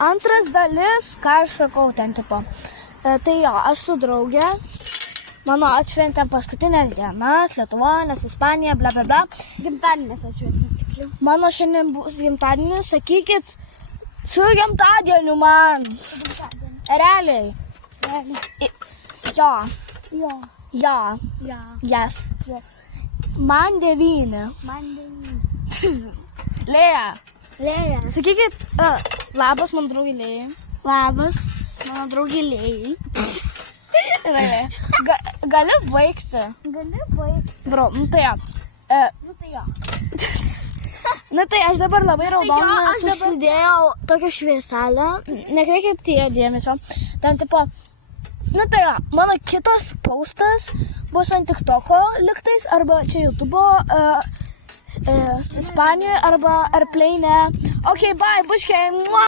Antras dalis, ką aš sakau ten tipo. Tai jo, aš su draugė, mano atšventėm paskutinės dienas, Lietuva, nes Ispanija, bla bla bla. Gimtadienis atšventėm, tiksliau. Mano šiandien bus gimtadienis, sakykit, su gimtadieniu man. Realiai. Jo. Jo. Jo. Jo. Yes. Yes. Man 9. Man 9. Lėja. Lėja. Sakykit, labas man draugė Lėjai. Labas. Mano draugė Lėjai. Gali baigti. Gali baigti. Bro, nu tai jo. Nu tai jo. Nu tai aš dabar labai raudoną aš dabar- susidėjau tokią švieselę. Nekreipiat tie dėmesio. Ten tipo, nu tai jo, mano kitas postas bus ant TikToko liktais, arba čia YouTube'o, Ispanijoje, arba Airplane. Ok, bye, buškiai.